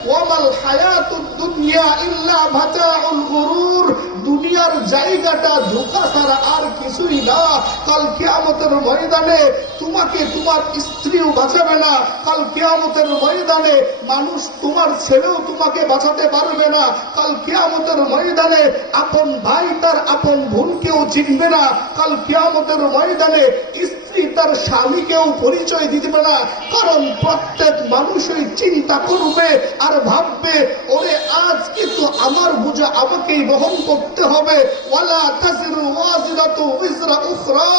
ওয়ামাল হায়াতুদ দুনিয়া ইল্লা মাতাউল গুরুর, দুনিয়ার জায়গাটা ধোঁকা ছাড়া আর কিছুই না। কাল কিয়ামতের ময়দানে তোমাকে তোমার স্ত্রীও বাঁচাবে না। কাল কিয়ামতের ময়দানে মানুষ, তোমার ছেলেও তোমাকে বাঁচাতে পারবে না। কাল কিয়ামতের ময়দানে আপন ভাই তার আপন বোনকেও চিনবে না। কাল কিয়ামতের ময়দানে স্ত্রী তার স্বামীকেও পরিচয় দিতে না। কারণ প্রত্যেক মানুষই চিন্তা করবে আর ভাববে, ওরে আজ কিন্তু আমার বোঝা আমাকেই বহন করতে হবে। ওয়ালা তাজিরু ওয়াজিরাতু উযরা উখরা,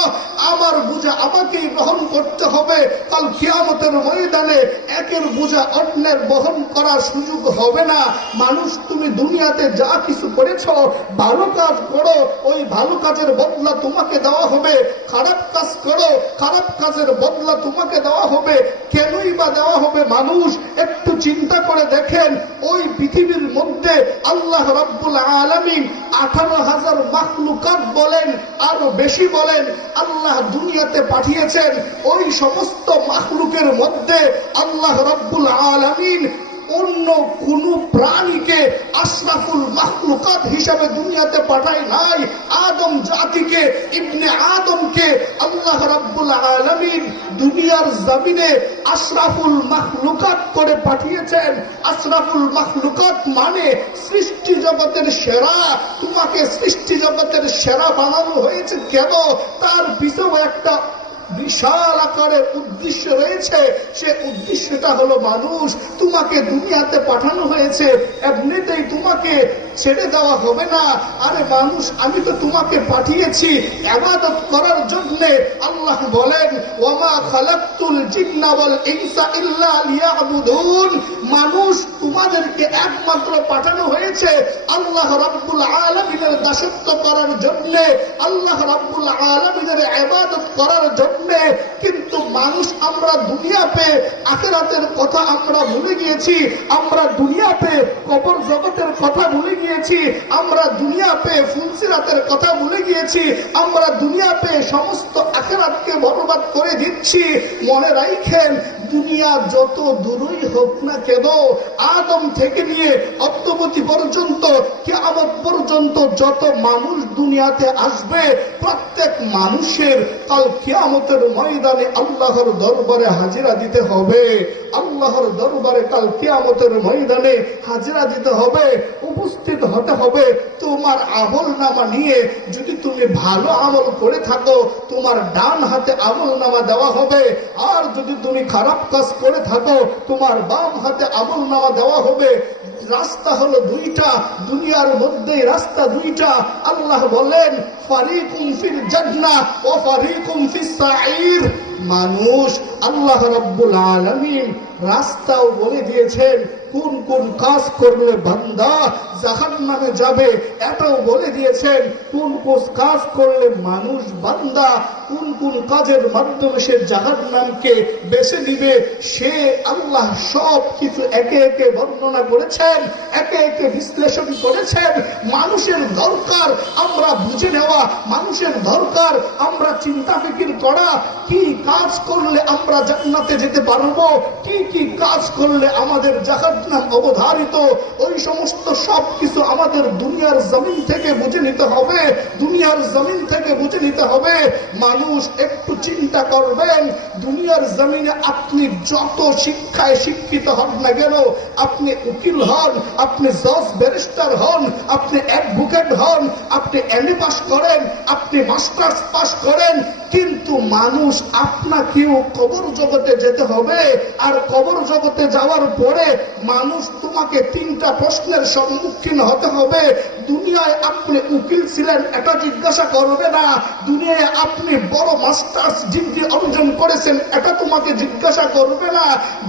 আমার বোঝা আমাকেই বহন করতে হবে। কাল কিয়ামতের ময়দানে একের বোঝা অন্যের বহন করার সুযোগ হবে না। মানুষ, তুমি দুনিয়াতে যা কিছু করেছো, ভালো কাজ করো, ওই ভালো কাজের বদলা তোমাকে দেওয়া হবে। খারাপ কাজ করো, খারাপ কাজের বদলা তোমাকে দেওয়া হবে। কেনই বা দেওয়া হবে? মানুষ একটু চিন্তা করে দেখেন, ওই পৃথিবীর মধ্যে আল্লাহ রাব্বুল আলামিন 18,000 মাখলুকাত বলেন, আরো বেশি বলেন, আল্লাহ দুনিয়াতে পাঠিয়েছেন। ওই সমস্ত মাখলুকের মধ্যে আল্লাহ রাব্বুল আলামিন অন্য কোন প্রাণীকে আশরাফুল মাখলুকাত হিসাবে দুনিয়াতে পাঠায় নাই। আদম জাতিকে, ইবনে আদমকে আল্লাহ রাব্বুল আলামিন দুনিয়ার জমিনে আশরাফুল মাখলুকাত করে পাঠিয়েছেন। আশরাফুল মাখলুকাত মানে সৃষ্টি জগতের সেরা। তোমাকে সৃষ্টি জগতের সেরা বানানো হয়েছে কেন? তার পিছনে একটা বিশাল আকারের উদ্দেশ্য রয়েছে। সে উদ্দেশ্যটা হলো মানুষ। তোমাকে দুনিয়াতে পাঠানো হয়েছে, এমনিতেই তোমাকে ছেড়ে দেওয়া হবে না। আরে মানুষ, আমি তো তোমাকে পাঠিয়েছি ইবাদত করার জন্য। আল্লাহ বলেন, ওয়ামা খালাকতুল জিন্না ওয়াল ইনসা ইল্লা লিয়াবুদুন, মানুষ তোমাদেরকে একমাত্র পাঠানো হয়েছে আল্লাহ রাব্বুল আলামিনের দাসত্ব করার জন্য, আল্লাহ রাব্বুল আলামিনের ইবাদত করার জন্য। কিন্তু মানুষ, আমরা দুনিয়া পেয়ে আখিরাতের কথা আমরা ভুলে গিয়েছি। আমরা দুনিয়া পেয়ে কবর জগতের কথা ভুলে গিয়েছি। আমরা দুনিয়া পেয়ে ফুলসিরাতের কথা ভুলে গিয়েছি। আমরা দুনিয়া পেয়ে সমস্ত আখিরাতকে বরবাদ করে দিচ্ছি। মনে রাখেন, দুনিয়া যত দূরই হোক না কেন, আদম থেকে নিয়ে অদ্যাবধি পর্যন্ত, কিয়ামত পর্যন্ত যত মানুষ দুনিয়াতে আসবে, প্রত্যেক মানুষের কাল কিয়ামতের ময়দানে আল্লাহর দরবারে হাজিরা দিতে হবে। আল্লাহর দরবারে কাল কিয়ামতের ময়দানে হাজিরা দিতে হবে, উপস্থিত হতে হবে। তোমার আমল নামা নিয়ে যদি তুমি ভালো আমল করে থাকো, তোমার ডান হাতে আমল নামা দেওয়া হবে। আর যদি তুমি খারাপ কাজ করে থাকো, তোমার বাম হাতে আমল নামা দেওয়া হবে। রাস্তা হলো দুইটা, দুনিয়ার মধ্যে রাস্তা দুইটা। আল্লাহ বলেন, ফারিকুম ফিল জান্নাহ ওয়া ফারিকুম ফিস সাঈর। মানুষ, আল্লাহ রাব্বুল আলামিন রাস্তাও বলে দিয়েছেন, কোন কোন কাজ করলে বান্দা জাহান্নামে যাবে। এটাও বলে দিয়েছেন, কোন কোন কাজ করলে মানুষ, বান্দা কোন কোন কাজের মাধ্যমে সে জাহান্নামকে বেছে নিবে। সে আল্লাহ সব কিছু একে একে বর্ণনা করেছেন, একে একে বিশ্লেষণ করেছেন। মানুষের দরকার আমরা বুঝে নেওয়া, মানুষের দরকার আমরা চিন্তা ফিকির করা, কি কাজ করলে আমরা জান্নাতে যেতে পারবো, কি কি কাজ করলে আমাদের জাহান্নাম অবধারিত। ওই সমস্ত সব কিছু আমাদের দুনিয়ার জমিন থেকে বুঝে নিতে হবে, দুনিয়ার জমিন থেকে বুঝে নিতে হবে। মানুষ একটু চিন্তা করবেন, দুনিয়ার জমিনে আপনি যত শিক্ষায় শিক্ষিত হন না কেন, আপনি উকিল হন, আপনি জজ ব্যারিস্টার হন, আপনি অ্যাডভোকেট হন, আপনি এমএ পাস করেন, আপনি মাস্টার্স পাস করেন, কিন্তু মানুষ, আপনাকেও কবর জগতে যেতে হবে। আর কবর জগতে যাওয়ার পরে মানুষ, তোমাকে তিনটা প্রশ্নের সম্মুখীন হতে হবে। দুনিয়ায় আপনি উকিল ছিলেন, এটা জিজ্ঞাসা করবে না। দুনিয়ায় আপনি বড় মাস্টার্স ডিগ্রি অর্জন করেছেন, এটা তোমাকে জিজ্ঞাসা করবে না।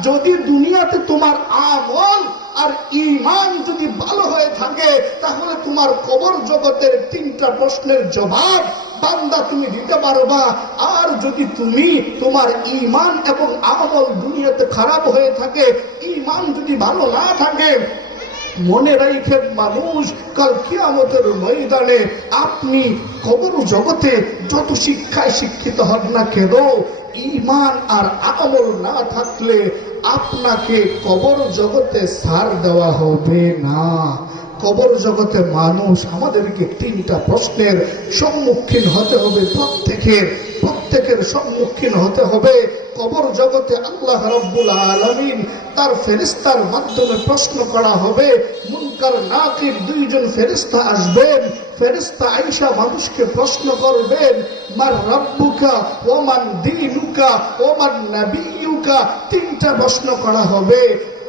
যদি দুনিয়াতে তোমার আমল আর ঈমান যদি ভালো হয়ে থাকে, তাহলে তোমার কবর জগতের তিনটা প্রশ্নের জবাব বান্দা তুমি দিতে পারবা। আর যদি তুমি, তোমার ঈমান এবং আমল দুনিয়াতে খারাপ হয়ে থাকে, ঈমান যদি ভালো না থাকে, মনে রাখেন মানুষ, কাল কিয়ামতের ময়দানে আপনি কবর জগতে যত শিক্ষায় শিক্ষিত হন না কেন, ঈমান আর আমল না থাকলে আপনাকে কবর জগতে ছাড় দেওয়া হবে না। কবর জগতে মানুষ আমাদেরকে তিনটা প্রশ্নের সম্মুখীন হতে হবে। প্রত্যেকের সম্মুখীন হতে হবে। কবর জগতে আল্লাহ রাব্বুল আলামিন তার ফেরেশতার মাধ্যমে প্রশ্ন করা হবে। মুনকার নাকির দুইজন ফেরেশতা আসবেন। ফেরেশতা আয়েশা মানুষকে প্রশ্ন করবেন, মার রাব্বুকা ওয়া মান দীনুকা ওয়া মান নাবিয়্যুকা। তিনটা প্রশ্ন করা হবে।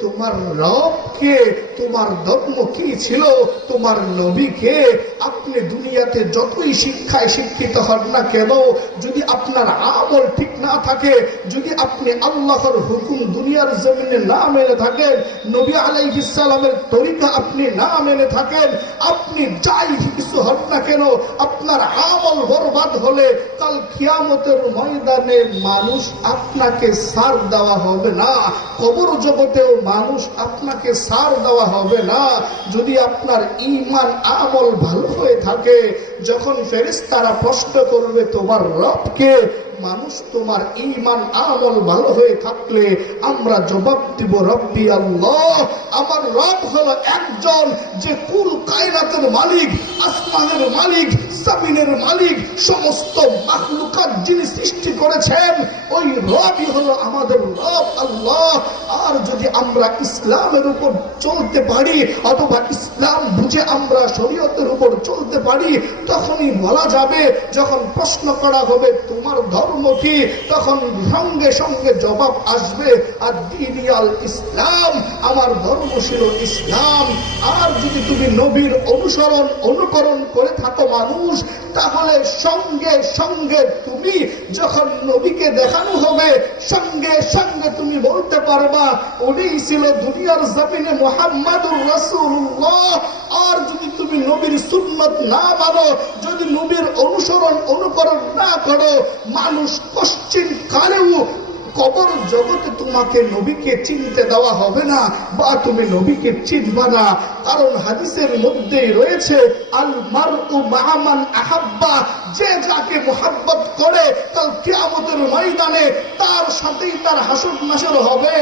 তোমার রব কে, তোমার ধর্ম কি ছিল, তোমার নবী কে। আপনি দুনিয়াতে যতই শিক্ষায় শিক্ষিত হন না কেন, যদি আপনার আমল ঠিক না থাকে, যদি আপনি আল্লাহর হুকুম দুনিয়ার জমিনে না মেনে থাকেন, নবী আলাইহিস সালামের তরিকা আপনি না মেনে থাকেন, আপনি যাই কিছু হন না কেন, আপনার আমল বরবাদ হলে কাল কিয়ামতের ময়দানে মানুষ আপনাকে ছাড় দেওয়া হবে না। কবর জগতেও মানুষ আপনাকে ছাড় দেওয়া হবে না। যদি আপনার ঈমান আমল ভালো হয়ে থাকে, যখন ফেরেশতারা প্রশ্ন করবে তোমার রবকে, মানুষ তোমার ঈমান আমল ভালো হয়ে থাকলে আমরা জবাব দিব রব্বি আল্লাহ। আমার রব হলো একজন যে কুল কায়নাতের মালিক, আসমানের মালিক, জমিনের মালিক, সমস্ত মাখলুকাত যিনি সৃষ্টি করেছেন, ওই রবই হলো আমাদের রব আল্লাহ। আর যদি আমরা ইসলামের উপর চলতে পারি অথবা ইসলাম বুঝে আমরা শরীয়তের উপর চলতে পারি, তখনই বলা যাবে, যখন প্রশ্ন করা হবে তোমার ধর্ম কি, তখন সঙ্গে সঙ্গে জবাব আসবে আর দ্বীনিয়াল ইসলাম, আমার ধর্ম ছিল ইসলাম। আর যদি তুমি নবীর অনুকরণ করে থাকো মানুষ, তাহলে সঙ্গে সঙ্গে তুমি যখন নবীকে দেখানো হবে, সঙ্গে সঙ্গে তুমি বলতে পারবা উনি ছিল দুনিয়ার জমিনে মুহাম্মাদুর রাসূলুল্লাহ। আর যদি তুমি নবীর সুন্নত না মানো, যদি নবীর অনুকরণ না করো, মানুষ পশ্চিম কালেও কবর জগতে তোমাকে নবীকে চিনতে দেওয়া হবে না, বা তুমি নবীকে চিনবা না। কারণ হাদিসের মধ্যেই রয়েছে আল মারউ মা মান আহাব্বা, যে যাকে মুহাব্বত করে কাল কিয়ামতের ময়দানে তার সাথেই তার হাসর নাসর হবে।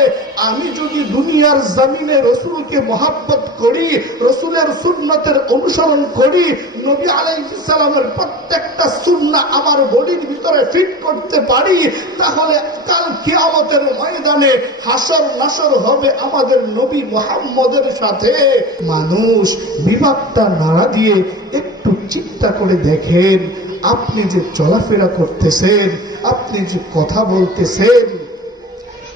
আমি যদি দুনিয়ার জমিনে রাসূলকে মুহাব্বত করি, রাসূলের সুন্নতের অনুসরণ করি, নবী আলাইহিস সালামের প্রত্যেকটা সুন্নাহ আমার বডির ভিতরে ফিট করতে পারি, তাহলে কাল কিয়ামতের ময়দানে হাসর নাসর হবে আমাদের নবী মুহাম্মদের সাথে। মানুষ বিভাগটা নাড়া দিয়ে একটু চিন্তা করে দেখেন, আপনি যে চলাফেরা করতেছেন, আপনি যে কথা বলতেছেন,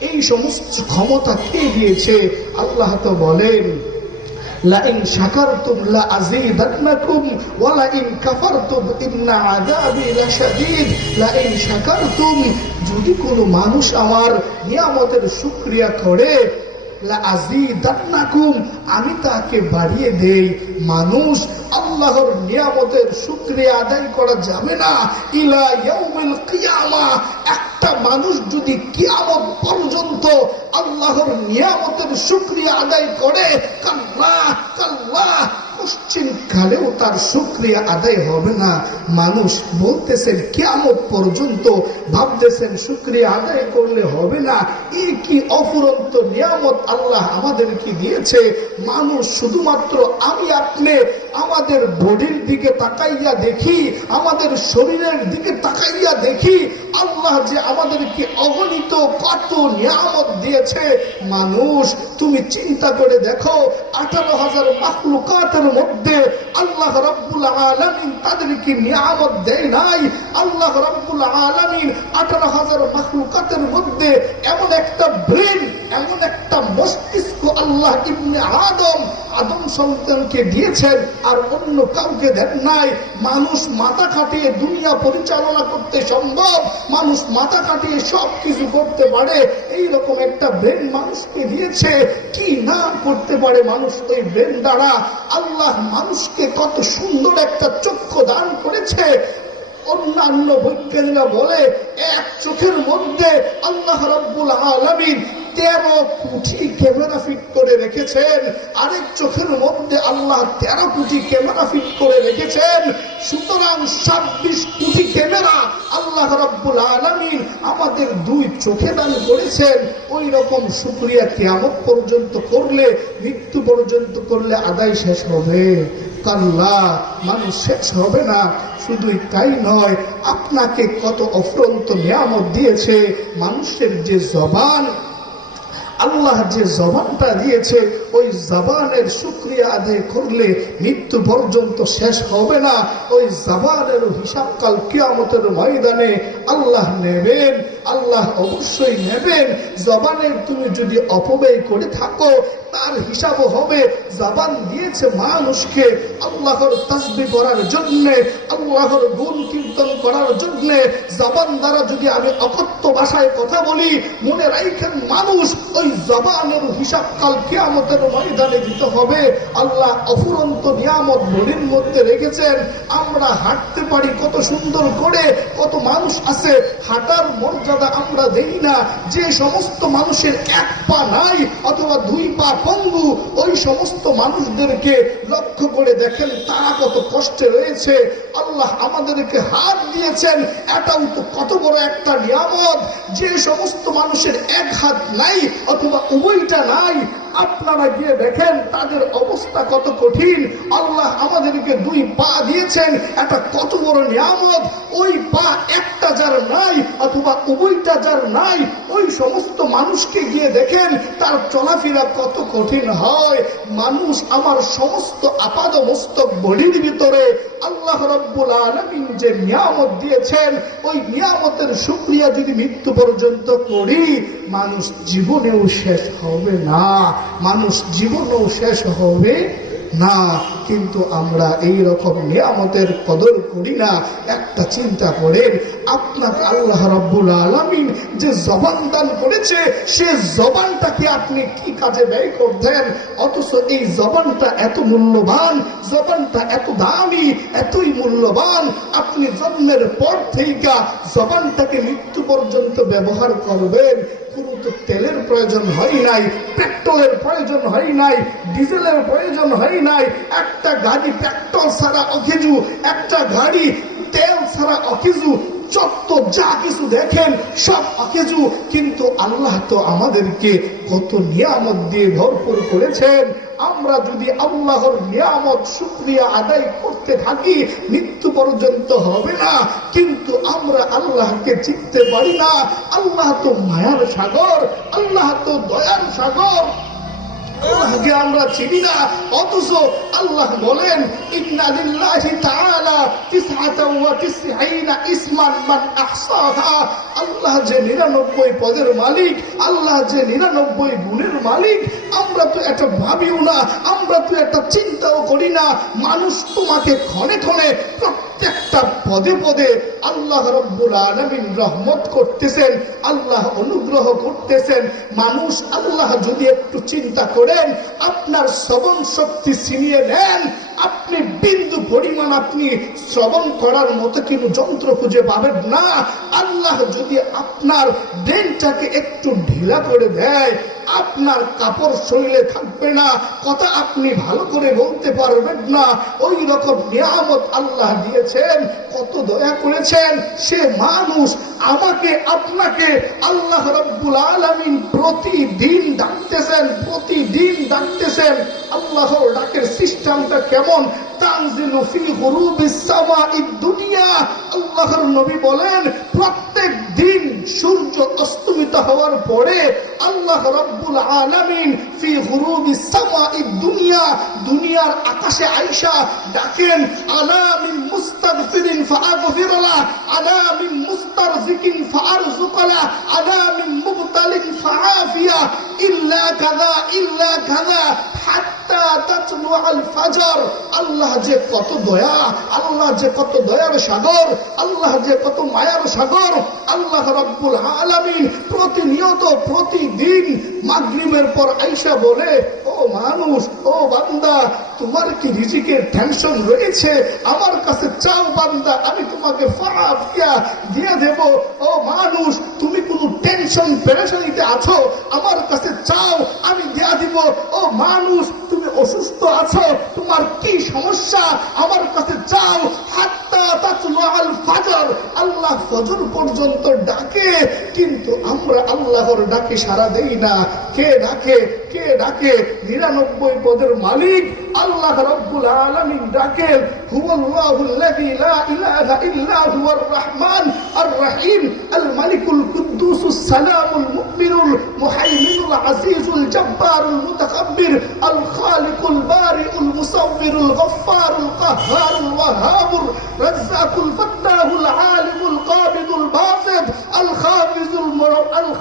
এই সমস্ত ক্ষমতা কে দিয়েছে? আল্লাহ তো বলেন লাইন শাকারতুম লাযীদান্নাকুম ওয়া লাইন কাফারতুম ইন্না আযাবি লাশাদীদ। লাইন শাকারতুম, যদি কোনো মানুষ আমার নিয়ামতের শুকরিয়া করে, লাযীদান্নাকুম, আমি তাকে বাড়িয়ে দেই। মানুষ আল্লাহর নিয়ামতের শুকরিয়া আদায় করা যাবে না ইলা ইয়াউমিল কিয়ামা। একটা মানুষ যদি কিয়ামত পর্যন্ত আল্লাহর নিয়ামতের শুকরিয়া আদায় করে, কাল্লা পশ্চিম কালেও তার শুকরিয়া আদায় হবে না। মানুষ বলতেছেন কিয়ামত পর্যন্ত, ভাবতেছেন শুকরিয়া আদায় করলে হবে না। এই কি অফুরন্ত নিয়ামত আল্লাহ আমাদেরকে দিয়েছে। মানুষ শুধুমাত্র আমি আপনি আমাদের বডির দিকে তাকাইয়া দেখি, আমাদের শরীরের দিকে তাকাইয়া দেখি আল্লাহ যে আমাদেরকে অগণিত কত নিয়ামত দিয়েছে। মানুষ তুমি চিন্তা করে দেখো, 18,000 মাখলুকাতের মধ্যে আল্লাহ রাব্বুল আলামিন তাদেরকে নিয়ামত দেয় নাই। আল্লাহ রাব্বুল আলামিন 18,000 মাখলুকাতের মধ্যে এমন একটা ব্রেন, এমন একটা মস্তিষ্ক আল্লাহ ইবনে আদম সন্তানকে দিয়েছেন, আর অন্য কাউকে দেন নাই। মানুষ মাথা খাটিয়ে দুনিয়া পরিচালনা করতে সম্ভব, মানুষ মাথা কাটিয়ে সব কিছু করতে পারে, এইরকম একটা ব্রেন মানুষকে দিয়েছে। কি না করতে পারে মানুষ ওই ব্রেন দ্বারা। আল্লাহ মানুষকে কত সুন্দর একটা চক্ষু দান করেছে। অন্যান্য বৈজ্ঞানিকরা বলে এক চোখের মধ্যে আল্লাহ রাব্বুল আলামিন 13 কোটি ক্যামেরা ফিট করে রেখেছেন, আরেক চোখের মধ্যে আল্লাহ 13 কোটি ক্যামেরা ফিট করে রেখেছেন। সুতরাং 26 কোটি ক্যামেরা আল্লাহ রাব্বুল আলামিন আমাদের 2 চোখে দান করেছেন। ওই রকম শুকরিয়া কিয়ামত পর্যন্ত করলে, মৃত্যু পর্যন্ত করলে আদায় শেষ হবে? কাল্লা, মানুষ শেষ হবে না। শুধুই তাই নয়, আপনাকে কত অফুরন্ত নিয়ামত দিয়েছে। মানুষের যে জবান, আল্লাহ যে জবানটা দিয়েছে, ওই জবানের শুকরিয়া আদায় করলে মৃত্যু পর্যন্ত শেষ হবে না। ওই জবানের হিসাব কাল কিয়ামতের ময়দানে আল্লাহ নেবেন, আল্লাহ অবশ্যই নেবেন। জবানের তুমি যদি অপব্যয় করে থাকো, তার হিসাবও হবে। জবান দিয়েছে মানুষকে আল্লাহর তাসবিহ করার জন্য, আল্লাহর গুণ কীর্তন করার জন্য। জবান দ্বারা যদি আমি অকথ্য ভাষায় কথা বলি, মনে রাখেন মানুষ ওই জবানের হিসাব কাল কিয়ামতের ময়দানে দিতে হবে। আল্লাহ অফুরন্ত নিয়ামত বডির মধ্যে রেখেছেন। আমরা হাঁটতে পারি কত সুন্দর করে, কত মানুষ আছে হাঁটার মর্যাদা আমরা দেই না। যে সমস্ত মানুষের 1 পা নাই অথবা 2 পা পঙ্গু, ওই সমস্ত মানুষদেরকে লক্ষ্য করে দেখেন তারা কত কষ্টে রয়েছে। আল্লাহ আমাদেরকে হাত দিয়েছেন, এটাও তো কত বড় একটা নিয়ামত। যে সমস্ত মানুষের 1 হাত নাই অথবা উভয়টা নাই, আপনারা গিয়ে দেখেন তাদের অবস্থা কত কঠিন। আল্লাহ আমাদেরকে 2 পা দিয়েছেন, এটা কত বড় নিয়ামত। ওই পা একটা যার নাই অথবা উভয়টা যার নাই, ওই সমস্ত মানুষকে গিয়ে দেখেন তার চলাফেরা কত কঠিন হয়। মানুষ আমার সমস্ত আপাদ মস্তক বডির ভিতরে আল্লাহ রাব্বুল আলামিন যে নিয়ামত দিয়েছেন, ওই নিয়ামতের শুকরিয়া যদি মৃত্যু পর্যন্ত করি, মানুষ জীবনেও শেষ হবে না, মানুষ জীবনেও শেষ হবে না। কিন্তু আমরা এই রকম নিয়ামতের কদর করি না। একটা চিন্তা করেন, আপনাকে আল্লাহ রাব্বুল আলামিন যে জবান দান করেছে, সে জবানটাকে আপনি কি কাজে ব্যয় করতেন? অথচ এই জবানটা এত মূল্যবান, জবানটা এত দামি, এতই মূল্যবান, আপনি জন্মের পর থেকে জবানটাকে মৃত্যু পর্যন্ত ব্যবহার করবেন। কোনো তো তেলের প্রয়োজন হয় নাই, পেট্রোলের প্রয়োজন হয় নাই, ডিজেলের প্রয়োজন হয় নাই। একটা গাড়ি পেট্রোল ছাড়া অকেজু, একটা গাড়ি তেল ছাড়া অকেজু, যত যা কিছু দেখেন সব অকেজু। কিন্তু আল্লাহ তো আমাদেরকে কত নিয়ামত দিয়ে ভরপুর করেছেন। আমরা যদি আল্লাহর নিয়ামত শুকরিয়া আদায় করতে থাকি, মৃত্যু পর্যন্ত হবে না। কিন্তু আমরা আল্লাহকে চিনতে পারি না। আল্লাহ তো মায়ার সাগর, আল্লাহ তো দয়ার সাগর, আল্লাহকে আমরা চিনি না। অথচ আল্লাহ বলেন, ইন্না লিল্লাহি তাআলা 99 ইসমান মান আহসাহা। আল্লাহ যে 99 পদের মালিক, আল্লাহ যে 99 গুণের মালিক, আমরা তো এটা ভাবিও না, আমরা তো এটা চিন্তাও করি না। মানুষ তোমাকে ক্ষণে ক্ষণে প্রত্যেকটা পদে পদে আল্লাহ রাব্বুল আলামিন রহমত করতেছেন, আল্লাহ অনুগ্রহ করতেছেন। মানুষ আল্লাহ যদি একটু চিন্তা করেন, আপনার শ্রবণ শক্তি ছিনিয়ে নেন, আপনি বিন্দু পরিমাণ আপনি শ্রবণ করার মতো কোনো যন্ত্র খুঁজে পাবেন না। আল্লাহ যদি আপনার ব্রেনটাকে একটু ঢিলা করে দেয়, আপনার কাপড় শরীরে থাকবে না, কথা আপনি ভালো করে বলতে পারবেন না। ওই রকম নিয়ামত আল্লাহ দিয়েছেন, কত দয়া করেছেন। সে মানুষ আমাকে আপনাকে আল্লাহ রাব্বুল আলামিন প্রতিদিন ডাকতেছেন, প্রতিদিন ডাকতেছেন। আল্লাহর ডাকের সিস্টেমটা কেমন? তানজিলু ফি গুরুবিস সামাঈদ দুনিয়া। আল্লাহর নবী বলেন, প্রত্যেক দিন সূর্য অস্তমিত হওয়ার পরে আল্লাহ রাব্বুল আলামিন ফি গুরুবিস সামাঈদ দুনিয়া, দুনিয়ার আকাশে আয়েশা ডাকেন, আলা মিন মুস্তাগফিরিন ফাআগফিরলা, আলা মিন মুস্তারজিকিন ফাআরযুকলা, আলা মিন মুবতালিন ফাআফিয়া, ইল্লা কাযা ইল্লা কাযা, হাত্তা তাতলুআল ফাজর। আল্লাহ যে কত দয়া, আল্লাহ যে কত দয়ার সাগর, আল্লাহ যে কত মায়ার সাগর। আল্লাহ রাব্বুল আলামিন প্রতিনিয়ত প্রতিদিন মাগরিবের পর আয়েশা বলে, ও মানুষ, ও বান্দা, তোমার কি রিজিকের টেনশন রয়েছে? আমার কাছে চাও বান্দা, আমি তোমাকে ফাআফিয়া দিয়ে দেব। ও মানুষ, তুমি কোন টেনশন পেরেশানিতে আছো, আমার কাছে চাও, আমি দিয়ে দিব। ও মানুষ, তুমি অসুস্থ আছো, তোমার কি সমস্যা, আমার কাছে চাও। হাত্তা তাতলুআল ফাজর, আল্লাহ ফজর পর্যন্ত ডাকে, কিন্তু আমরা আল্লাহর ডাকে সাড়া দেই না। কে ডাকে? কে ডাকে? 99 পদের মালিক আল্লাহ রাব্বুল আলামিন ডাকেন, হুয়াল্লাহুল্লাযী লা ইলাহা ইল্লা হুয়ার রহমান আর রহিম আল মালিকুল কুদ্দুসুস সালামুল মুমিনুল মুহাইমিনুল আজিজুল জব্বারুল মুতাকাব্বির আল খালিকুল বারিউল মুসাওবিরুল গফফারুল কাহ্হারুল ওয়াহাবুর রাজ্জাকুল ফাত্তাহুল আলিমুল কাবিদুল বাসিত আল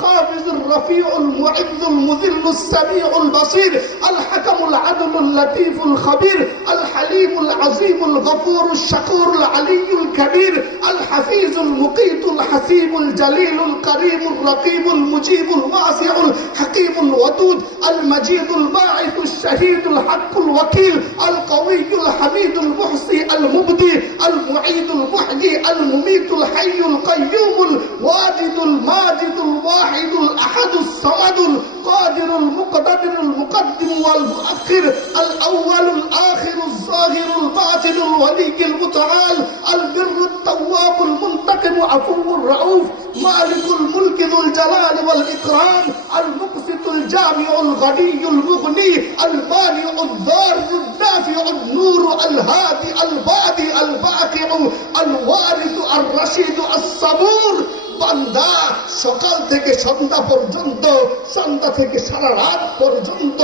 খাফিজুর রফিউল মুইজ্জুল মুযিল্লুস সামিউল বাসির আল হাকামুল আদলুল লতীফুল খবীর আল হালিমুল আজিমুল গফুরুশ শাকুরুল আলিয়ুল কবীর আল হাফিজুল মুকীতুল হাসিবুল জলিলুল করিমুর রকিবুল মুজিবুল ওয়াসিউল হাকিমুল ওয়াদুদ আল মজিদুল বাঈসুশ শাহীদুল হকুল ওয়াকিল আল কওয়িয়ুল হামিদুল মুহসি আল মুবদি আল মুঈদুল মুহয়ি আল মুমীতুল হাইয়ুল কাইয়্যুমুল ওয়াজিদুল মাজিদুল ওয়াহিদুল আহাদুস সামাদুল কাদিরুল মুকতাদিরুল মুকদ্দিম ওয়াল মুআখির আল আউয়ালুল আখিরুজ যাহিরুল বাতিনুল ওয়ালিয়ুল মুতাআল আল বিররুত তাওয়াবুল মুনতাকিম আফুউর রাউফ মালিকুল মুলকি যুল জালালি ওয়াল ইকরাম আল মুকসিতুল জামিউল গনিয়ুল মুগনি আল মানিউদ দারুদ নাফিউন নূর আল হাদি আল বাদি আল বাকিউ আল ওয়ারিসু আর রাশিদু আস সাবুর। বান্দা, সকাল থেকে সন্ধ্যা পর্যন্ত, সন্ধ্যা থেকে সারা রাত পর্যন্ত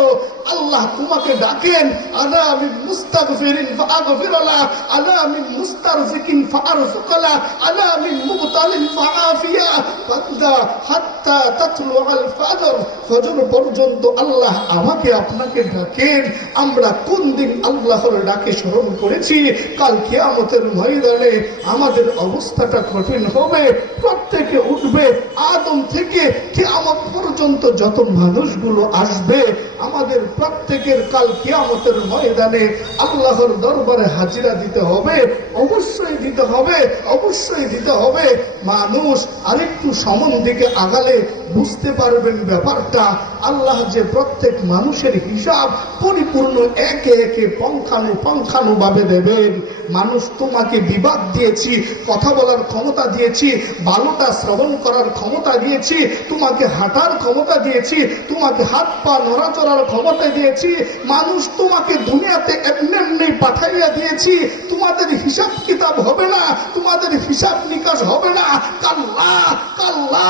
আল্লাহ তোমাকে ডাকেন, আনা মিন মুস্তাগফিরিন ফাআগফিরলা, আনা মিন মুস্তারজিকিন ফাআরযুকলা, আনা মিন মুবতালিন ফাআফিয়া। বান্দা, হাত্তা তাতলুআল ফাজর, ফজর পর্যন্ত আল্লাহ আমাকে আপনাকে ডাকেন। আমরা কোন দিন আল্লাহর ডাকে স্মরণ করেছি? কাল কিয়ামতের ময়দানে আমাদের অবস্থাটা কঠিন হবে। প্রত্যেকে উঠবে, আদম থেকে কিয়ামত পর্যন্ত যত মানুষগুলো আসবে, আমাদের প্রত্যেকের কাল কিয়ামতের ময়দানে আল্লাহর দরবারে হাজিরা দিতে হবে। অবশ্যই দিতে হবে, অবশ্যই দিতে হবে। মানুষ আরেকটু সামন দিকে আগালে বুঝতে পারবেন ব্যাপারটা। আল্লাহ যে প্রত্যেক মানুষের হিসাব পরিপূর্ণ একে একে পঙ্খানু ভাবে দেবেন। মানুষ, তোমাকে বিবাদ দিয়েছি, কথা বলার ক্ষমতা দিয়েছি, বালুটা শ্রবণ করার ক্ষমতা দিয়েছি, তোমাকে হাঁটার ক্ষমতা দিয়েছি, তোমাকে হাত পা নড়াচড়ার ক্ষমতা দিয়েছি। মানুষ, তোমাকে দুনিয়াতে এমনি পাঠাইয়া দিয়েছি। তোমাদের হিসাব কিতাব হবে না, তোমাদের হিসাব নিকাশ হবে না। কাল্লা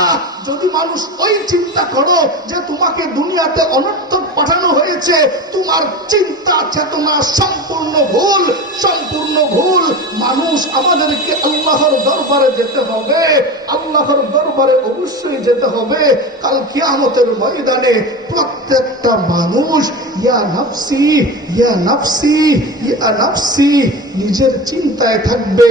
যদি মানুষ ওই চিন্তা করো যে তোমাকে দুনিয়াতে অনর্থক পাঠানো হয়েছে, তোমার চিন্তা চেতনা সম্পূর্ণ ভুল, সম্পূর্ণ ভুল। মানুষ, আমাদেরকে আল্লাহর দরবারে যেতে হবে, আল্লাহর দরবারে অবশ্যই যেতে হবে। কাল কিয়ামতের ময়দানে প্রত্যেকটা মানুষ ইয়া নাফসি, ইয়া নাফসি, ইয়া নাফসি নিজের চিন্তায় থাকবে।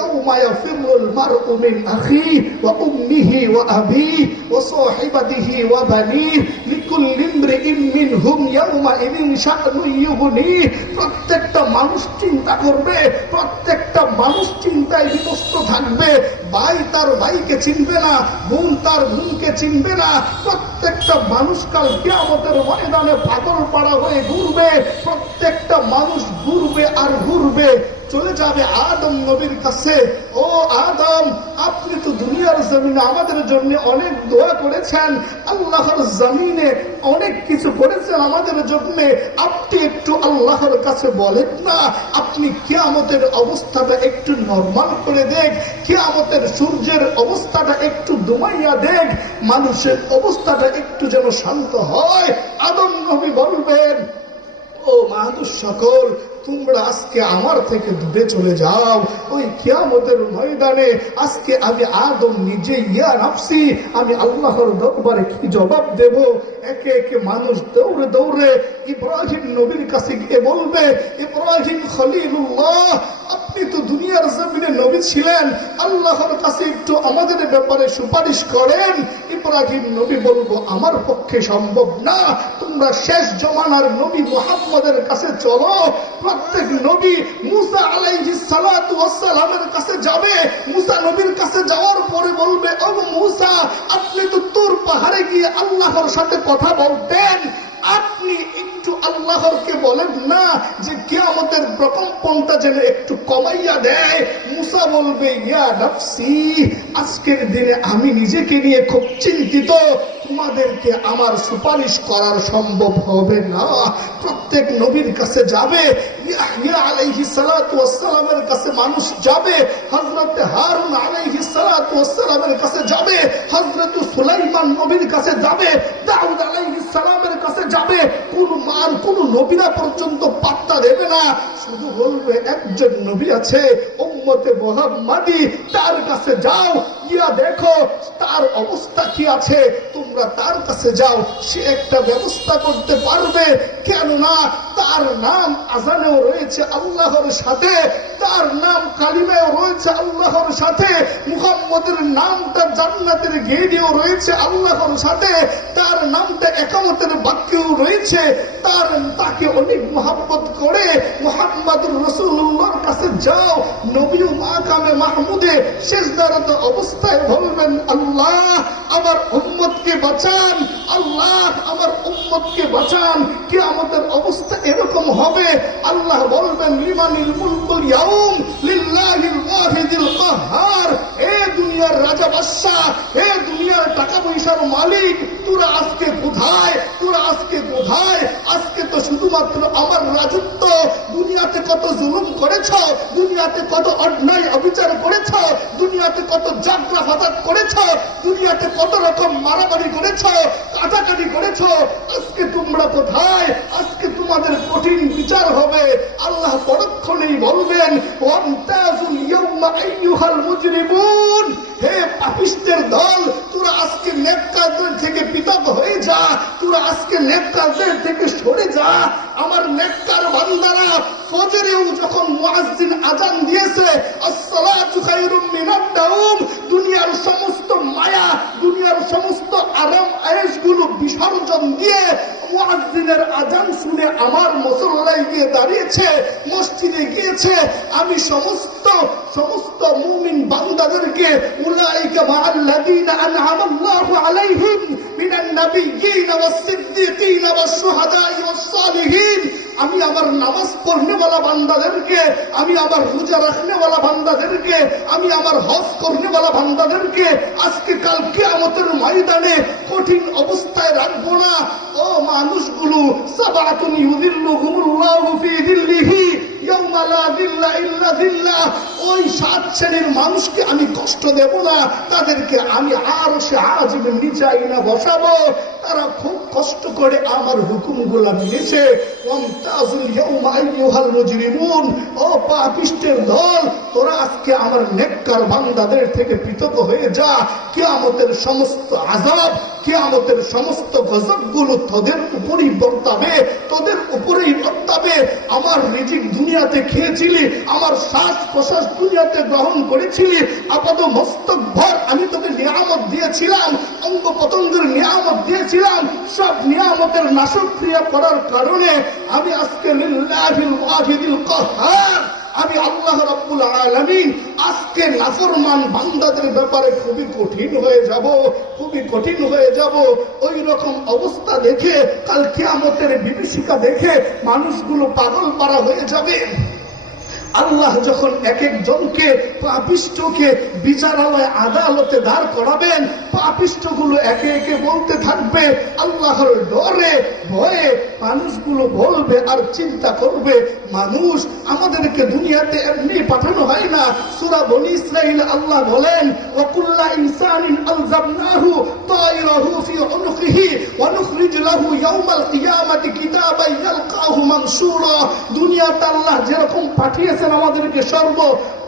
يوم يفر المرء من أخيه وأمه وأبيه وصاحبته وبنيه لكل امرئ منهم يومئذ شأن يغنيه। প্রত্যেকটা মানুষ চিন্তা করবে, প্রত্যেকটা মানুষ চিন্তায় বিমস্ত থাকবে। ভাই তার ভাইকে চিনবে না, বোন তার বোনকে চিনবে না। প্রত্যেকটা মানুষ কাল কিয়ামতের ময়দানে পাগল পাড়া হয়ে ঘুরবে। প্রত্যেকটা মানুষ ঘুরবে আর ঘুরবে, চলে যাবে আদম নবীর কাছে। ও আদম, আপনি তো দুনিয়ার জমিনে আমাদের জন্য অনেক দোয়া করেছেন, আল্লাহর জমিনে অনেক কিছু করেছেন আমাদের জন্য। আপনি একটু আল্লাহর কাছে বলেন না, আপনি কিয়ামতের অবস্থাটা একটু নরমাল করে দেখ, কিয়ামতের সূর্যের অবস্থাটা একটু দমাইয়া দেখ, মানুষের অবস্থাটা একটু যেন শান্ত হয়। আদম নবী বলবেন, ও ও মানুষ সকল, তোমরা আজকে আমার থেকে দূরে চলে যাও। ওই কিয়ামতের ময়দানে আজকে আমি আদম নিজে ইয়া নাফসি, আমি আল্লাহর দরবারে কি জবাব দেব? একে একে মানুষ দৌড়ে দৌড়ে ইব্রাহিম নবীর কাছে গিয়ে বলবে, ইব্রাহিম খলিলুল্লাহ, আপনি তো দুনিয়ার জমিনে নবী ছিলেন, আল্লাহর কাছে একটু আমাদের ব্যাপারে সুপারিশ করেন। ইব্রাহিম নবী বলবো, আমার পক্ষে সম্ভব না, তোমরা শেষ জমানার নবী মুহাম্মদের কাছে চলো। প্রত্যেক নবী মুসা আলাইহিস সালাতু ওয়াস সালামের কাছে যাবে। মুসা নবীর কাছে যাওয়ার পরে বলবে, ও মুসা, আপনি তো তুর পাহাড়ে গিয়ে আল্লাহর সাথে কথা বলতেন, আপনি একটু আল্লাহরকে বলেন না যে কিয়ামতের প্রকম্পনটা যেন একটু কমাইয়া দেয়। মুসা বলবে, ইয়া নাফসি, আজকের দিনে আমি নিজেকে নিয়ে খুব চিন্তিত, তোমাদেরকে আমার সুপারিশ করার সম্ভব হবে না। প্রত্যেক নবীর কাছে যাবে, ইয়াহইয়া আলাইহিস সালাতু ওয়াস সালামের কাছে মানুষ যাবে, হযরত হারুন আলাইহিস সালাতু ওয়াস সালামের কাছে যাবে, হযরত সুলাইমান নবীর কাছে যাবে, দাউদ আলাইহিস সালামের কাছে যাবে। কোন নবীরা পর্যন্ত পাত্তা দেবে না, শুধু বলবে একজন নবী আছে উম্মতে মুহাম্মাদি, তার কাছে যাও, ইয়া দেখো তার অবস্থা কি আছে, তোমরা তার কাছে যাও, সে একটা ব্যবস্থা করতে পারবে। কেননা তার নাম আজানেও রয়েছে আল্লাহর সাথে, তার নাম কালিমায়ও রয়েছে আল্লাহর সাথে, মুহাম্মদের নামটা জান্নাতের গেটেও রয়েছে আল্লাহর সাথে, তার নামটা একামতের বাক্যেও রয়েছে। তাকে অনেক মহব্বত করে মুহাম্মদুর রাসূলুল্লাহর কাছে যাও, নবী মাকামে মাহমুদে সিজদারত অবস্থায় বলবেন, আল্লাহ আমার উম্মতকে বাঁচান, আল্লাহ আমার উম্মতকে বাঁচান। কিয়ামতের অবস্থা এরকম হবে, আল্লাহ বলবেন, লিমানিল মুলকুল ইয়াউম লিল্লাহিল ওয়াহিদিল কাহ্হার, হে দুনিয়ার রাজা বাদশা, হে দুনিয়ার টাকা পয়সার মালিক, তোরা আজকে কোথায়, তোরা আজকে কোথায়? আজকে তো শুধুমাত্র আমার রাজত্ব, দুনিয়াতে কত জুলুম করেছ, দুনিয়াতে কত অন্যায় অবিচার করেছ, দুনিয়াতে কত জাগরা ফাসাদ করেছ, দুনিয়াতে কত রকম মারামারি করেছ, কাটাকাটি করেছ, আজকে তোমরা কোথায়? আজকে তোমাদের কঠিন বিচার হবে। আল্লাহ পরক্ষণেই বলবেন, ওয়ামতাজুল ইয়াউমা আইয়ুহাল মুজরিমুন, হে পাপিষ্টের দল, তোরা আজকে নেক কাজের থেকে পৃথক হয়ে যা, তোরা আজকে নেক কাজের থেকে সরে যা। আমার নেককার বান্দারা ফজরেও যখন মুয়াজ্জিন আজান দিয়েছে, আসসালাতু খায়রুম মিনান নাওম, দুনিয়ার সমস্ত মায়া, দুনিয়ার সমস্ত আরাম আয়েশগুলো বিসর্জন দিয়ে মুয়াজ্জিনের আজান শুনে আমার মুসল্লায় গিয়ে দাঁড়িয়েছে, মসজিদে গিয়েছে। আমি সমস্ত মুমিন বান্দাদেরকে উলাইকা মাআল্লাযীনা আন'আমাল্লাহু আলাইহিম মিনান নাবিয়্যিনা ওয়াস সিদ্দীকিনা ওয়াস শুহাদা'i ওয়াস সালিহিন, আমি আমার নামাজ পড়নেওয়ালা বান্দাদেরকে, আমি আমার রোজা রাখনেওয়ালা বান্দাদেরকে, আমি আমার হজ করনেওয়ালা বান্দাদেরকে আজকে কাল কিয়ামতের ময়দানে কঠিন অবস্থায় রাখবো না। ও মানুষগুলো, সাবাতুন ইউযিল্লুহুমুল্লাহু ফি যিল্লিহি ইয়াওমা লা যিল্লা ইল্লা যিল্লাহ, ওই 7 শ্রেণীর মানুষকে আমি কষ্ট দেব না, তাদেরকে আমি আরশে আজিমের নিচে আইনা বসাবো। তারা খুব কষ্ট করে আমার হুকুমগুলা মেনেছে। ওয়ামতাজুল ইয়াউমা আইয়ুহাল মুজরিমুন, ও পাপিষ্টের দল, তোরা আজকে আমার নেককার বান্দাদের থেকে পৃথক হয়ে যা। কিয়ামতের সমস্ত আযাব, কিয়ামতের সমস্ত গজবগুলো তোদের উপরেই বর্তাবে, তোদের উপরেই বর্তাবে। আমার রিজিক দুনিয়াতে খেয়েছিলি, আমার শ্বাস প্রশ্বাস দুনিয়াতে গ্রহণ করেছিলি, আপাত মস্তক ভর আমি তোকে নিয়ামত দিয়েছিলাম, অঙ্গ পতঙ্গের নিয়ামত দিয়েছিলাম, সব নিয়ামতের নাশক্রিয়া করার কারণে আমি আজকে লিল্লাহিল ওয়াহিদিল কাহ্হার, আমি আল্লাহ রাব্বুল আলামিন আজকে নাফরমান বান্দাদের ব্যাপারে খুবই কঠিন হয়ে যাব, খুবই কঠিন হয়ে যাব। ওই রকম অবস্থা দেখে, কাল কিয়ামতের বিভীষিকা দেখে মানুষগুলো পাগল পারা হয়ে যাবে। আল্লাহ যখন এক একজনকে পাপিষ্ঠকে বিচারালয় আদালতে দাঁড় করাবেন, পাপিষ্ঠগুলো একে একে বলতে থাকবে, আল্লাহর ডরে ভয়ে মানুষগুলো বলবে আর চিন্তা করবে, মানুষ আমাদেরকে দুনিয়াতে এমনি পাঠানো হয় না। সূরা বনী ইসরাঈল আল্লাহ বলেন, ওয়াকুল্লা ইনসানিন আলজামনাহু তায়রাহু ফি উনকিহি ওয়া নুখরিজ লাহু ইয়াওমাল কিয়ামাতি কিতাবান ইয়ালকাহু মানসুরা। দুনিয়াতে আল্লাহ যেরকম পাঠিয়েছেন আমাদেরকে সর্ব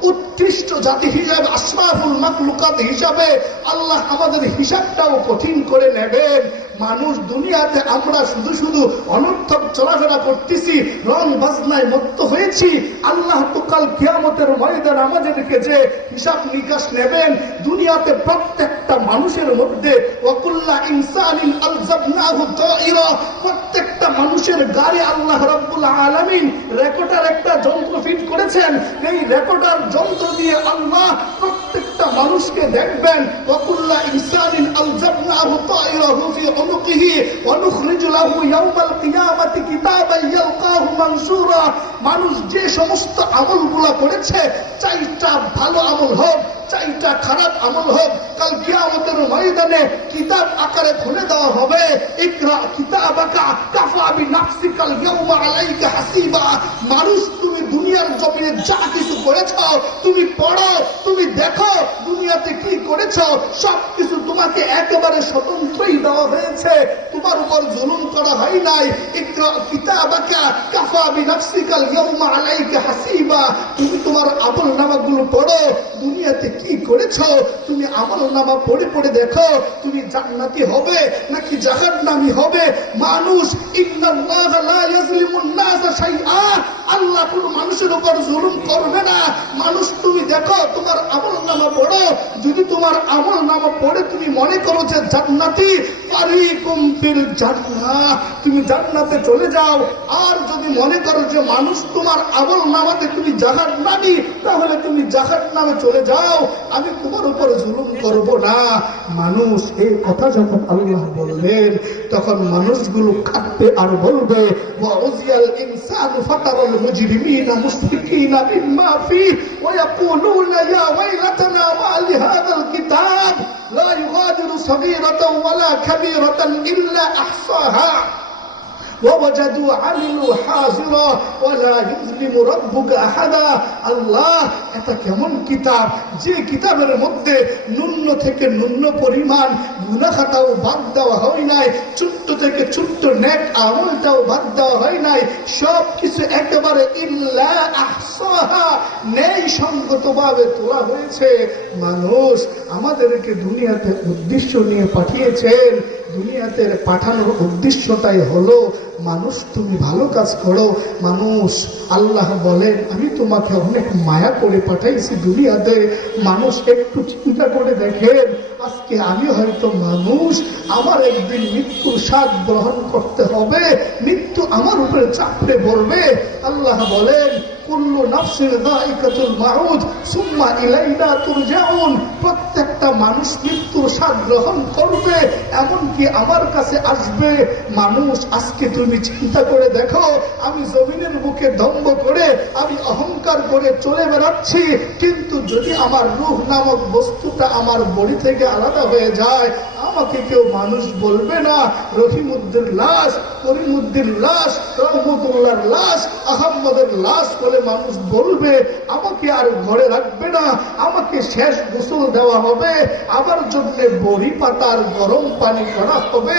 উৎকৃষ্ট জাতি হিসাবে, আশরাফুল মাখলুকাত হিসাবে, আল্লাহ আমাদের হিসাবটাও কঠিন করে নেবেন। মানুষ দুনিয়াতে আমরা শুধু শুধু অনর্থক চলাফেরা করতেছি, রং বাজনায় মত্ত হয়েছি। আল্লাহ তো কাল কিয়ামতের ময়দানে আমাদেরকে যে হিসাব নিকাশ নেবেন, দুনিয়াতে প্রত্যেকটা মানুষের মধ্যে ওয়াকুল্লা ইনসানিন আলজামনাহু তায়রা, প্রত্যেকটা মানুষের গায়ে আল্লাহ রাব্বুল আলামিন রেকর্ডার একটা যন্ত্র ফিট করেছেন। এই রেকর্ডার যন্ত্র দিয়ে আল্লাহ প্রত্যেকটা মানুষকে দেখবেন, ওয়াকুল্লা ইনসানিন আলজামনাহু তায়রাহু ফি উনকিহি ওয়া নুখরিজু লাহু ইয়াওমাল কিয়ামাতি কিতাবান ইয়ালকাহু মানসুরা। মানুষ যে সমস্ত আমলগুলো করেছে, চাইটা ভালো আমল হোক চাইটা খারাপ আমল হোক, কাল কিয়ামতের ময়দানে কিতাব আকারে খুলে দেওয়া হবে। ইকরা কিতাবাকা কাফা বিনাফসিকাল ইয়াওমা আলাইকা হাসিবা। মানুষ তুমি দুনিয়ার জমিনে যা কিছু করেছো তুমি পড়ো, তুমি দেখো দুনিয়াতে কি করেছো, সবকিছু তোমাকে একেবারে স্বতন্ত্রই দেওয়া হয়েছে, তোমার উপর জুলুম করা হয় নাই। ইকরা কিতাবাকা কাফা বিনাফসিকাল ইয়াওমা আলাইকা হাসিবা। তুমি তোমার আমলনামাগুলো পড়ো, দুনিয়াতে কি করেছো তুমি আমলনামা পড়ে পড়ে দেখো, তুমি জান্নাতি হবে নাকি জাহান্নামী হবে। মানুষ ইন্নাল্লাহা লা ইয়াজলিমুন নাসা শাইআ, আল্লাহ কোন মানুষের উপর জুলুম করবে না। মানুষ তুমি দেখো তোমার আমলনামা পড়ো, যদি তোমার আমলনামা পড়ে তুমি মনে করো যে জান্নাতি, ফারিকুম ফিল জান্নাহ, তুমি জান্নাতে চলে যাও। আর যদি মনে করো যে মানুষ তোমার আমলনামাতে তুমি জাহান্নামী, তাহলে তুমি জাহান্নামে চলে যাও, আমি তোমার উপর জুলুম করব না। মানুষ এই কথা যখন আল্লাহ বললেন, তখন মানুষগুলো কাঁদবে আর বলবে, ওয়া উজিয়াল ইনসানু ফাতারাল মুজরিমিনা মুশফিকিনা মিম্মা ফি ওয়া ইয়াকুলুনা ইয়া ওয়াইলাতানা মা লিহাযাল কিতাব লা ইউগাদিরু সগীরাতান ওয়ালা কাবীরাতান ইল্লা আহসাহা ووجدوا عملوا حاضرا ولا يظلم ربك احدا। আল্লাহ এটা কেমন কিতাব, যে কিতাবের মধ্যে ন্যূন থেকে ন্যূন পরিমাণ গুনাহ খাতাও বাদ দেওয়া হয় নাই, ছোট্ট থেকে ছোট্ট নেক আমলটাও বাদ দেওয়া হয় নাই, সব কিছু একেবারে ইল্লা আহসাহা নেই সঙ্গতভাবে তোলা হয়েছে। মানুষ আমাদেরকে দুনিয়াতে উদ্দেশ্য নিয়ে পাঠিয়েছেন, দুনিয়াতে পাঠানোর উদ্দেশ্যটাই হলো মানুষ তুমি ভালো কাজ করো। মানুষ আল্লাহ বলেন, আমি তোমাকে অনেক মায়া করে পাঠাইছি দুনিয়াতে। মানুষ একটু চিন্তা করে দেখেন, আজকে আমি হয়তো মানুষ, আমার একদিন মৃত্যুর স্বাদ গ্রহণ করতে হবে, মৃত্যু আমার উপরে চাপড়ে পড়বে। আল্লাহ বলেন, কুল্লু নাফসিন যায়িকাতুল মাউত সুম্মা ইলাইনা তুরজাউন। প্রত্যেকটা মানুষ মৃত্যুর স্বাদ গ্রহণ করবে, এমনকি আমার কাছে আসবে। মানুষ আজকে তুমি চিন্তা করে দেখো, আমি জমিনের বুকে দম্ভ করে, আমি অহংকার করে চলে বেড়াচ্ছি, কিন্তু যদি আমার রূহ নামক বস্তুটা আমার বডি থেকে আলাদা হয়ে যায়, আমাকে কেউ মানুষ বলবে না। রহিমউদ্দিন লাশ, করিমউদ্দিন লাশ, রহমতুল্লাহর লাশ, আহম্মদের লাশ বলে মানুষ বলবে, আমাকে আর ঘরে রাখবে না, আমাকে শেষ গোসল দেওয়া হবে, আমার জন্য বড়ি পাতার গরম পানি করা হবে,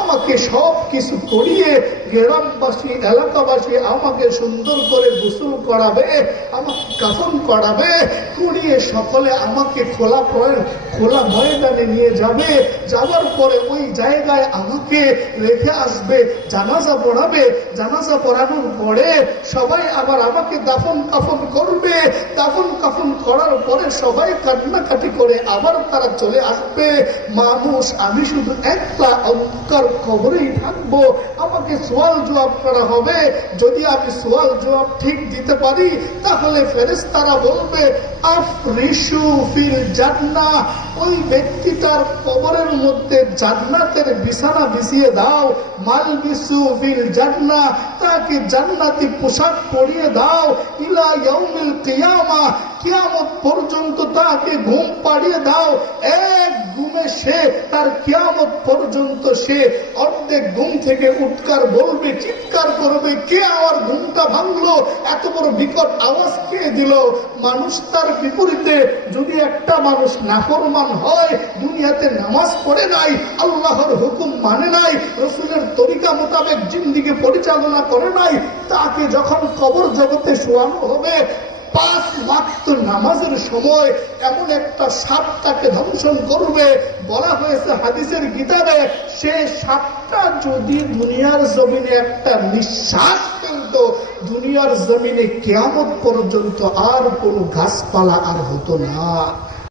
আমাকে সব কিছু করিয়ে গ্রামবাসী এলাকাবাসী আমাকে সুন্দর করে গোসল করাবে, আমাকে কাফন করাবে, করিয়ে সকলে আমাকে খোলা ময়দানে নিয়ে যাবে। যাওয়ার পরে ওই জায়গায় আমাকে রেখে আসবে, জানাজা পড়াবে, জানাজা পড়ানোর পরে সবাই আবার আমাকে দাফন কাফন করবে। দাফন কাফন করার পরে সবাই কান্নাকাটি করে আবার তারা চলে আসবে। মানুষ আমি শুধু একলা অন্ধকার কবরেই থাকবো, আমাকে সওয়াল জবাব করা হবে। যদি আমি সওয়াল জবাব ঠিক দিতে পারি, তাহলে ফেরেশতারা বলবে, আফরিশু ফিল জান্নাহ, ওই ব্যক্তিটার কবরের মধ্যে জান্নাতের বিছানা বিছিয়ে দাও। মালবিসু ফিল জান্নাহ, তাকে জান্নাতি পোশাক পরিয়ে দাও ইলা ইয়াউমিল কিয়ামা, কিয়ামত পর্যন্ত তাকে ঘুম পাড়িয়ে দাও। এক ঘুমে সে তার কিয়ামত পর্যন্ত সে অর্ধেক ঘুম থেকে উৎকার বলবে, চিৎকার করবে, কে আমার ঘুমটা ভাঙলো, এত বড় বিকট আওয়াজ কে দিল। মানুষ তার বিপরীতে যদি একটা মানুষ নাফরমান হয়, দুনিয়াতে নামাজ পড়ে নাই, আল্লাহর হুকুম মানে নাই, রসুলের তরিকা মোতাবেক জিন্দিগি পরিচালনা করে নাই, তাকে যখন কবর জগতে শোয়ানো হবে 5 ওয়াক্ত নামাজের সময় এমন একটা সাপ তাকে ধ্বংসন করবে। বলা হয়েছে হাদিসের কিতাবে, সে সাপটা যদি দুনিয়ার জমিনে একটা নিঃশ্বাস ফেলত, দুনিয়ার জমিনে কিয়ামত পর্যন্ত আর কোনো গাছপালা আর হতো না।